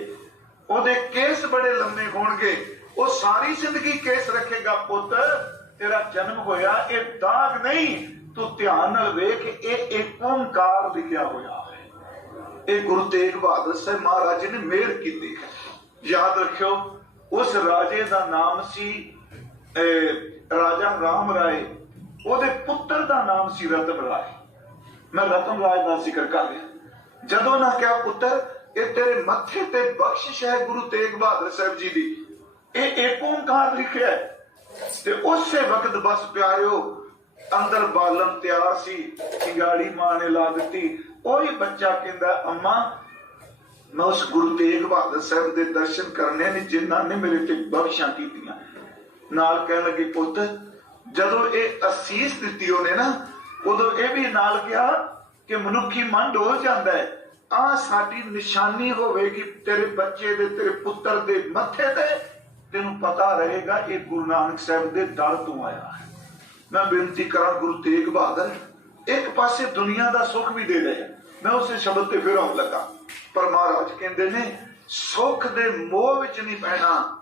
ਉਹਦੇ ਕੇਸ ਬੜੇ ਲੰਮੇ ਹੋਣਗੇ, ਉਹ ਸਾਰੀ ਜ਼ਿੰਦਗੀ ਕੇਸ ਰੱਖੇਗਾ ਪੁੱਤ, ਤੇਰਾ ਜਨਮ ਹੋਇਆ, ਇਹ ਦਾਗ ਨਹੀਂ। ਤੂੰ ਧਿਆਨ ਨਾਲ ਵੇਖ, ਇਹ ਇੱਕ ਓੰਕਾਰ ਲਿਖਿਆ ਹੋਇਆ ਹੈ। ਇਹ ਗੁਰੂ ਤੇਗ ਬਹਾਦਰ ਸਾਹਿਬ ਮਹਾਰਾਜ ਜੀ ਨੇ ਮਿਹਰ ਕੀਤੀ ਹੈ। ਯਾਦ ਰੱਖਿਓ, ਉਸ ਰਾਜੇ ਦਾ ਨਾਮ ਸੀ ਰਾਜਾ ਰਾਮ ਰਾਏ। ਉਹਦੇ ਪੁੱਤਰ ਦਾ ਨਾਮ ਸੀ ਰਤਨ ਰਾਏ। ਮੈਂ ਰਤਨ ਰਾਜ ਦਾ ਜ਼ਿਕਰ ਕਰ ਰਿਹਾ। ਜਦੋਂ ਨਾ ਕਿਹਾ, ਪੁੱਤਰ, ਇਹ ਤੇਰੇ ਮੱਥੇ ਤੇ ਬਖਸ਼ਿਸ਼ ਹੈ ਗੁਰੂ ਤੇਗ ਬਹਾਦਰ ਸਾਹਿਬ ਜੀ ਦੀ। ਇਹ ਏਕ ਓੰਕਾਰ ਲਿਖਿਆ ਤੇ ਉਸੇ ਵਕਤ ਬਸ ਪਿਆਰਿਓ ਅੰਦਰ ਬਾਲਮ ਤਿਆਰ ਸੀ ਚਿੰਗਾੜੀ ਮਾਂ ਨੇ ਲਾ ਦਿੱਤੀ। ਉਹੀ ਬੱਚਾ ਕਹਿੰਦਾ, ਅੰਮਾ, ਮੈਂ ਉਸ ਗੁਰੂ ਤੇਗ ਬਹਾਦਰ ਸਾਹਿਬ ਦੇ ਦਰਸ਼ਨ ਕਰਨੇ ਨੇ, ਜਿਨ੍ਹਾਂ ਨੇ ਮੇਰੇ ਤੇ ਬਖਸ਼ਾਂ ਕੀਤੀਆਂ। ਨਾਲ ਕਹਿਣ ਲੱਗੇ, ਪੁੱਤ, ਜਦੋਂ ਇਹ ਅਸੀਸ ਦਿੱਤੀ ਉਹਨੇ ਨਾ, ਉਦੋਂ ਇਹ ਵੀ ਨਾਲ ਕਿਹਾ ਕਿ ਮਨੁੱਖੀ ਮਨ ਹੋ ਜਾਂਦਾ ਹੈ। ਆ ਸਾਡੀ ਨਿਸ਼ਾਨੀ ਹੋਵੇਗੀ ਤੇਰੇ ਬੱਚੇ ਦੇ, ਤੇਰੇ ਪੁੱਤਰ ਦੇ ਮੱਥੇ ਤੇ। ਤੈਨੂੰ ਪਤਾ ਰਹੇਗਾ, ਇਹ ਗੁਰੂ ਨਾਨਕ ਸਾਹਿਬ ਦੇ ਦਰ ਤੋਂ ਆਇਆ ਹੈ। ਮੈਂ ਬੇਨਤੀ ਕਰਾਂ ਗੁਰੂ ਤੇਗ ਬਹਾਦਰ, ਇੱਕ ਪਾਸੇ ਦੁਨੀਆ ਦਾ ਸੁੱਖ ਵੀ ਦੇ ਰਹੇ ਮੈਂ ਉਸੇ ਸ਼ਬਦ ਤੇ ਫਿਰ ਆਉਣ ਲੱਗਾ। ਪਰ ਮਹਾਰਾਜ ਕਹਿੰਦੇ ਨੇ, ਸੁੱਖ ਦੇ ਮੋਹ ਵਿੱਚ ਨਹੀਂ ਪੈਣਾ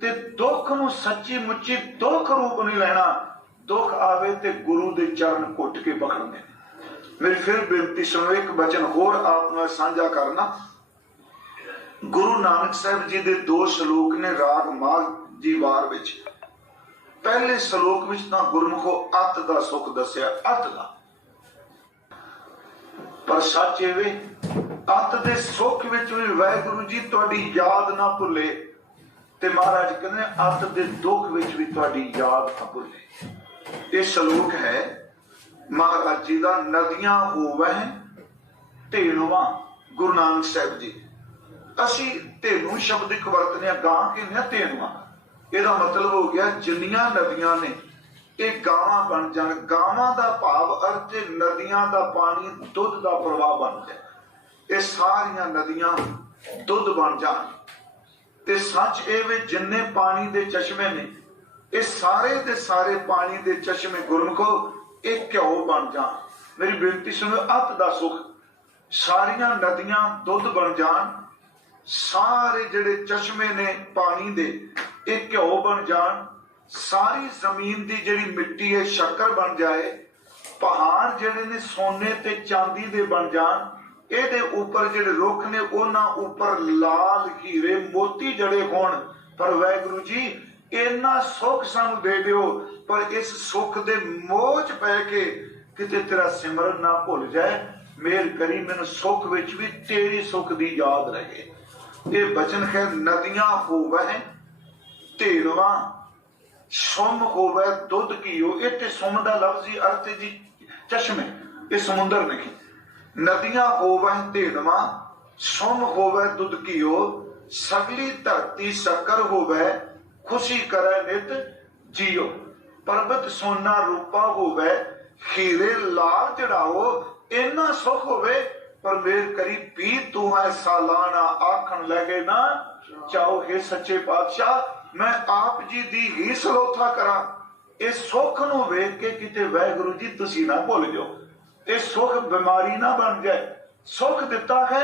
ਤੇ ਦੁੱਖ ਨੂੰ ਸੱਚੀ ਮੁੱਚੀ ਦੁੱਖ ਰੂਪ ਨਹੀਂ ਲੈਣਾ। ਦੁੱਖ ਆਵੇ ਤੇ ਗੁਰੂ ਦੇ ਚਰਨ ਘੁੱਟ ਕੇ ਪਕੜਨੇ ਨੇ। ਮੇਰੀ ਫਿਰ ਬੇਨਤੀ ਸੁਣੋ, ਇੱਕ ਬਚਨ ਹੋਰ ਆਪ ਨਾਲ ਸਾਂਝਾ ਕਰਨਾ। ਗੁਰੂ ਨਾਨਕ ਸਾਹਿਬ ਜੀ ਦੇ ਦੋ ਸ਼ਲੋਕ ਨੇ ਰਾਗ ਮਾਘ ਜੀ ਵਾਰ ਵਿੱਚ। ਪਹਿਲੇ ਸ਼ਲੋਕ ਵਿੱਚ ਤਾਂ ਗੁਰਮੁਖੋ ਅਤ ਦਾ ਸੁਖ ਦੱਸਿਆ ਅਤ ਦਾ। ਪਰ ਸੱਚ ਇਹ ਵੇ ਅਤ ਦੇ ਸੁਖ ਵਿੱਚ ਵੀ ਵਾਹਿਗੁਰੂ ਜੀ ਤੁਹਾਡੀ ਯਾਦ ਨਾ ਭੁੱਲੇ ਤੇ ਮਹਾਰਾਜ ਕਹਿੰਦੇ ਨੇ, ਅਤ ਦੇ ਦੁੱਖ ਵਿੱਚ ਵੀ ਤੁਹਾਡੀ ਯਾਦ ਨਾ ਭੁੱਲੇ। ਇਹ ਸ਼ਲੋਕ ਹੈ ਮਹਾਰਾਜ ਜੀ ਦਾ ਨਦੀਆਂ ਹੋਵੈ ਢੇਲਵਾ ਗੁਰੂ ਨਾਨਕ ਸਾਹਿਬ ਜੀ। ਅਸੀਂ ਢੇਲੂ ਸ਼ਬਦ ਇੱਕ ਵਰਤਨੇ ਆ ਗਾਂ ਕਹਿੰਦੇ ਆ ਢੇਲਵਾ। ਇਹਦਾ ਮਤਲਬ ਹੋ ਗਿਆ ਜਿੰਨੀਆਂ ਨਦੀਆਂ ਨੇ, ਇਹ ਗਾਵਾਂ ਬਣ ਜਾਣ। ਗਾਵਾਂ ਦਾ ਭਾਵ ਅਰਥ ਨਦੀਆਂ ਦਾ ਪਾਣੀ ਦੁੱਧ ਦਾ ਪ੍ਰਵਾਹ ਬਣ ਜਾਏ, ਇਹ ਸਾਰੀਆਂ ਨਦੀਆਂ ਦੁੱਧ ਬਣ ਜਾਣ। ਤੇ ਸੱਚ ਇਹ ਵੀ ਜਿੰਨੇ ਪਾਣੀ ਦੇ ਚਸ਼ਮੇ ਨੇ, ਇਹ ਸਾਰੇ ਦੇ ਸਾਰੇ ਪਾਣੀ ਦੇ ਚਸ਼ਮੇ ਗੁਰਮਖੋ, ਇਹ ਘਿਓ ਬਣ ਜਾਣ। ਮੇਰੀ ਬੇਨਤੀ ਸੁਣੋ, ਅਤ ਦਾ ਸੁਖ। ਸਾਰੀਆਂ ਨਦੀਆਂ ਦੁੱਧ ਬਣ ਜਾਣ, ਸਾਰੇ ਜਿਹੜੇ ਚਸ਼ਮੇ ਨੇ ਪਾਣੀ ਦੇ ਇਹ ਘਿਓ ਬਣ ਜਾਣ, ਸਾਰੀ ਜ਼ਮੀਨ ਦੀ ਜਿਹੜੀ ਮਿੱਟੀ ਹੈ, ਸ਼ੱਕਰ ਬਣ ਜਾਏ, ਪਹਾੜ ਜਿਹੜੇ ਨੇ ਸੋਨੇ ਤੇ ਚਾਂਦੀ ਦੇ ਬਣ ਜਾਣ, ਇਹਦੇ ਉੱਪਰ ਜਿਹੜੇ ਰੁੱਖ ਨੇ, ਉਹਨਾਂ ਉੱਪਰ ਲਾਲ ਹੀਰੇ ਮੋਤੀ ਜੜੇ ਹੋਣ। ਪਰ ਵਾਹਿਗੁਰੂ ਜੀ, ਇੰਨਾ ਸੁੱਖ ਸਾਨੂੰ ਦੇ ਦਿਓ, ਪਰ ਇਸ ਸੁੱਖ ਦੇ ਮੋਹ ਚ ਪੈ ਕੇ ਕਿਤੇ ਤੇਰਾ ਸਿਮਰਨ ਨਾ ਭੁੱਲ ਜਾਏ। ਮੇਰ ਕਰੀ, ਮੈਨੂੰ ਸੁੱਖ ਵਿੱਚ ਵੀ ਤੇਰੀ ਸੁੱਖ ਦੀ ਯਾਦ ਰਹੇ। ਇਹ ਬਚਨ ਹੈ ਨਦੀਆਂ ਹੋਵੈ ਢੇਰਵਾ ਸੁਮ ਹੋਵੇ, ਦੁੱਧ ਕੀਓ ਇਹ ਤੇ ਸੁਮ ਦਾ ਲਫ਼ਜ਼ੀ ਅਰਥ ਜੀ, ਚਸ਼ਮੇ। ਇਹ ਸਮੁੰਦਰ ਨਹੀਂ। ਨਦੀਆਂ ਹੋਵੇ, ਢੇਰਵਾ, ਸੁਮ ਹੋਵੇ, ਦੁੱਧ ਕੀਓ ਸਗਲੀ ਧਰਤੀ ਸ਼ੱਕਰ ਹੋਵੇ, ਖੁਸ਼ੀ ਕਰੇ ਨਿਤ ਜੀਓ। ਪਰਬਤ ਸੋਨਾ ਰੂਪਾ ਹੋਵੇ, ਹੀਰੇ ਲਾਲ ਚੜਾਓ, ਇੰਨਾ ਸੁਖ ਹੋਵੇ ਪਰ ਮੇਰ ਕਰੀ ਪੀ ਤੂੰ ਹੈ ਸਾਲਾਨਾ ਆਖਣ ਲੱਗੇ ਨਾ, ਚਾਹੋ ਹੈ ਸੱਚੇ ਪਾਤਸ਼ਾਹ ਮੈਂ ਆਪ ਜੀ ਦੀ ਹੀ ਸਲੋਥਾ ਕਰਾਂ। ਇਹ ਸੁੱਖ ਨੂੰ ਵੇਖ ਕੇ ਕਿਤੇ ਵਾਹਿਗੁਰੂ ਜੀ ਤੁਸੀਂ ਨਾ ਭੁੱਲ ਜਾਓ। ਇਹ ਸੁੱਖ ਬਿਮਾਰੀ ਨਾ ਬਣ ਜਾਏ। ਸੁੱਖ ਦਿੱਤਾ ਹੈ,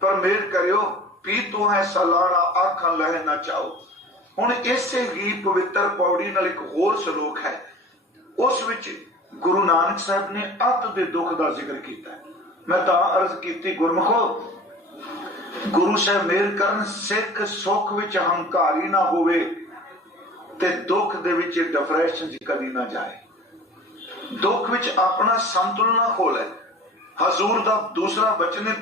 ਪਰ ਮੇਰ ਕਰਿਓ ਪੀ ਤੂੰ ਹੈ ਸਾਲਾਨਾ ਆਖਣ ਲਹਿ ਨਾ ਚਾਹੋ ਹੁਣ ਇਸੇ ਹੀ ਪਵਿੱਤਰ ਪੌੜੀ ਨਾਲ ਇੱਕ ਹੋਰ ਸ਼ਲੋਕ ਹੈ। ਉਸ ਵਿੱਚ ਗੁਰੂ ਨਾਨਕ ਸਾਹਿਬ ਨੇ ਅਤ ਦੇ ਦੁੱਖ ਦਾ ਜ਼ਿਕਰ ਕੀਤਾ। ਮੈਂ ਤਾਂ ਅਰਜ਼ ਕੀਤੀ, ਗੁਰਮਖੋ ਗੁਰੂ ਸਾਹਿਬ ਮੇਰ ਕਰਨ ਸਿੱਖ ਸੁੱਖ ਵਿੱਚ ਹੰਕਾਰੀ ਨਾ ਹੋਵੇ ਤੇ ਦੁੱਖ ਦੇ ਵਿੱਚ ਡਿਪਰੈਸ਼ਨ ਚ ਕਦੀ ਨਾ ਜਾਏ। ਦੁੱਖ ਵਿੱਚ ਆਪਣਾ ਸੰਤੁਲਨ ਨਾ ਖੋਲੇ। ਹਜ਼ੂਰ ਦਾ ਦੂਸਰਾ ਬਚਨ ਹੈ,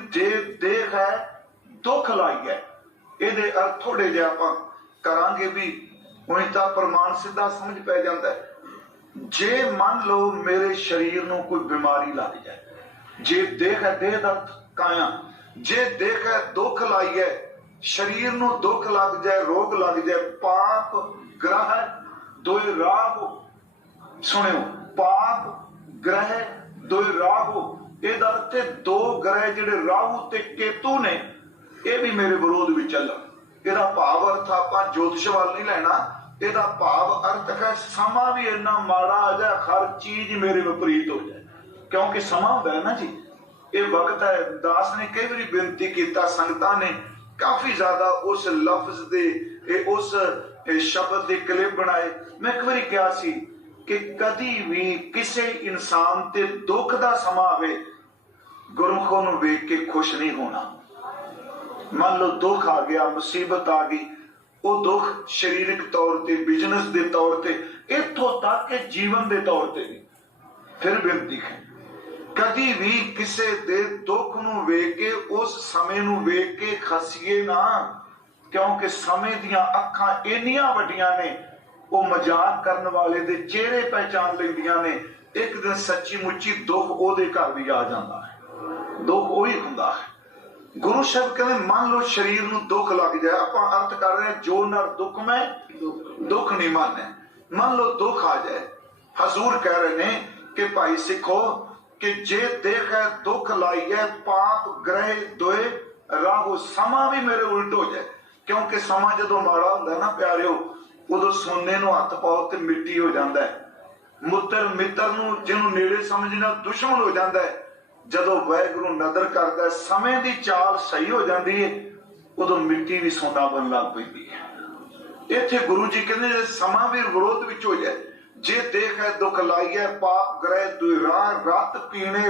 ਦੇਖ ਹੈ ਦੁੱਖ ਲਾਈ ਹੈ। ਇਹਦੇ ਅਰਥ ਥੋੜੇ ਜਿਹਾ ਆਪਾਂ ਕਰਾਂਗੇ ਵੀ ਉਹੀ ਤਾਂ ਪ੍ਰਮਾਣ ਸਿੱਧਾ ਸਮਝ ਪੈ ਜਾਂਦਾ ਜੇ ਮੰਨ ਲਓ ਮੇਰੇ ਸਰੀਰ ਨੂੰ ਕੋਈ ਬਿਮਾਰੀ ਲੱਗ ਜਾਏ ਜੇ ਦੇਖ ਹੈ ਦੇਹ ਦਾ ਕਾਇਆ ਜੇ ਦੇਖ ਦੁੱਖ ਲਾਈ ਹੈ, ਸਰੀਰ ਨੂੰ ਦੁੱਖ ਲੱਗ ਜਾਏ, ਰੋਗ ਲੱਗ ਜਾਏ, ਪਾਪ ਗ੍ਰਹਿ ਦੋਏ ਰਾਹ। ਸੁਣਿਓ, ਪਾਪ ਗ੍ਰਹਿ ਦੋਏ ਰਾਹੂ। ਇਹਦਾ ਅਰਥ ਦੋ ਗ੍ਰਹਿ ਜਿਹੜੇ ਰਾਹੂ ਤੇ ਕੇਤੂ ਨੇ, ਇਹ ਵੀ ਮੇਰੇ ਵਿਰੋਧ ਵਿੱਚ ਚੱਲਣ। ਇਹਦਾ ਭਾਵ ਅਰਥ ਆਪਾਂ ਜੋਤਿਸ਼ ਵੱਲ ਨਹੀਂ ਲੈਣਾ। ਇਹਦਾ ਭਾਵ ਅਰਥ ਹੈ, ਸਮਾਂ ਵੀ ਇੰਨਾ ਮਾੜਾ ਆ ਜਾ ਹਰ ਚੀਜ਼ ਮੇਰੇ ਵਿਪਰੀਤ ਹੋ ਜਾਏ। ਕਿਉਂਕਿ ਸਮਾਂ ਹੁੰਦਾ ਹੈ ਨਾ ਜੀ ਇਹ ਵਕਤ ਹੈ। ਦਾਸ ਨੇ ਕਈ ਵਾਰੀ ਬੇਨਤੀ ਕੀਤਾ, ਸੰਗਤਾਂ ਨੇ ਕਾਫੀ ਜ਼ਿਆਦਾ ਉਸ ਲਫ਼ਜ਼ ਦੇ, ਇਹ ਉਸ ਸ਼ਬਦ ਦੇ ਕਲਿੱਪ ਬਣਾਏ। ਮੈਂ ਇੱਕ ਵਾਰੀ ਕਿਹਾ ਸੀ ਕਿ ਕਦੀ ਵੀ ਕਿਸੇ ਇਨਸਾਨ ਤੇ ਦੁੱਖ ਦਾ ਸਮਾਂ ਆਵੇ, ਗੁਰਮੁਖੋਂ ਨੂੰ ਵੇਖ ਕੇ ਖੁਸ਼ ਨਹੀਂ ਹੋਣਾ। ਮੰਨ ਲਓ ਦੁੱਖ ਆ ਗਿਆ, ਮੁਸੀਬਤ ਆ ਗਈ, ਉਹ ਦੁੱਖ ਸਰੀਰਕ ਤੌਰ ਤੇ ਬਿਜ਼ਨਸ ਦੇ ਤੌਰ ਤੇ, ਇੱਥੋਂ ਤੱਕ ਕਿ ਜੀਵਨ ਦੇ ਤੌਰ ਤੇ ਵੀ। ਫਿਰ ਬੇਨਤੀ ਹੈ ਕਦੀ ਵੀ ਕਿਸੇ ਦੇ ਦੁੱਖ ਨੂੰ ਵੇਖ ਕੇ, ਉਸ ਸਮੇਂ ਨੂੰ ਵੇਖ ਕੇ ਖਸੀਏ ਨਾ। ਕਿਉਂਕਿ ਸਮੇਂ ਦੀਆਂ ਅੱਖਾਂ ਇੰਨੀਆਂ ਵੱਡੀਆਂ ਨੇ, ਉਹ ਮਜ਼ਾਕ ਕਰਨ ਵਾਲੇ ਦੇ ਚਿਹਰੇ ਪਹਿਚਾਨ ਲੈਂਦੀਆਂ ਨੇ। ਇੱਕ ਦਿਨ ਸੱਚੀ ਮੁੱਚੀ ਦੁੱਖ ਉਹਦੇ ਘਰ ਵੀ ਆ ਜਾਂਦਾ ਹੈ। ਦੁੱਖ ਉਹੀ ਹੁੰਦਾ ਹੈ। ਗੁਰੂ ਸਾਹਿਬ ਕਹਿੰਦੇ, ਮੰਨ ਲਓ ਸਰੀਰ ਨੂੰ ਦੁੱਖ ਲੱਗ ਜਾਏ। ਆਪਾਂ ਅਰਥ ਕਰ ਰਹੇ ਜੋ ਨਰ ਦੁੱਖ ਮੈਂ, ਦੁੱਖ ਨਹੀਂ ਮੰਨੈ ਮੰਨ ਲਓ ਦੁੱਖ ਆ ਜਾਏ। ਹਜ਼ੂਰ ਕਹਿ ਰਹੇ ਨੇ ਕਿ ਭਾਈ ਸਿੱਖੋ ਕਿ ਜੇ ਦੇਖ ਦੁੱਖ ਲਾਈ ਪਾਪ ਗ੍ਰਹਿ ਦੋਏ ਰਾਹੋ ਸਮਾਂ ਵੀ ਮੇਰੇ ਉਲਟ ਹੋ ਜਾਏ। ਕਿਉਂਕਿ ਸਮਾਂ ਜਦੋਂ ਮਾੜਾ ਹੁੰਦਾ ਨਾ ਪਿਆਰਿਓ ਉਦੋਂ ਸੋਨੇ ਨੂੰ ਹੱਥ ਪਾਓ ਤੇ ਮਿੱਟੀ ਹੋ ਜਾਂਦਾ ਹੈ। ਮੁੱਤਰ ਮਿੱਤਰ ਨੂੰ ਜਿਹਨੂੰ ਨੇੜੇ ਸਮਝਣਾ ਦੁਸ਼ਮਣ ਹੋ ਜਾਂਦਾ ਹੈ। ਜਦੋਂ ਵੈਗੁਰੂ ਨਦਰ ਕਰਦਾ ਹੈ, ਸਮੇਂ ਦੀ ਚਾਲ ਸਹੀ ਹੋ ਜਾਂਦੀ ਹੈ ਉਦੋਂ ਮਿੱਟੀ ਵੀ ਸੋਨਾ ਬਣਨ ਲੱਗ ਪੈਂਦੀ ਹੈ। ਇੱਥੇ ਗੁਰੂ ਜੀ ਕਹਿੰਦੇ ਜੇ ਸਮਾਂ ਵੀ ਵਿਰੋਧ ਵਿੱਚ ਹੋ ਜਾਏ। ਜੇ ਦੇਖ ਹੈ ਦੁੱਖ ਲਾਈਏ ਪਾਪ ਗ੍ਰਹਿ ਦੁਇ ਰਾਹ ਰਤ ਪੀਣੇ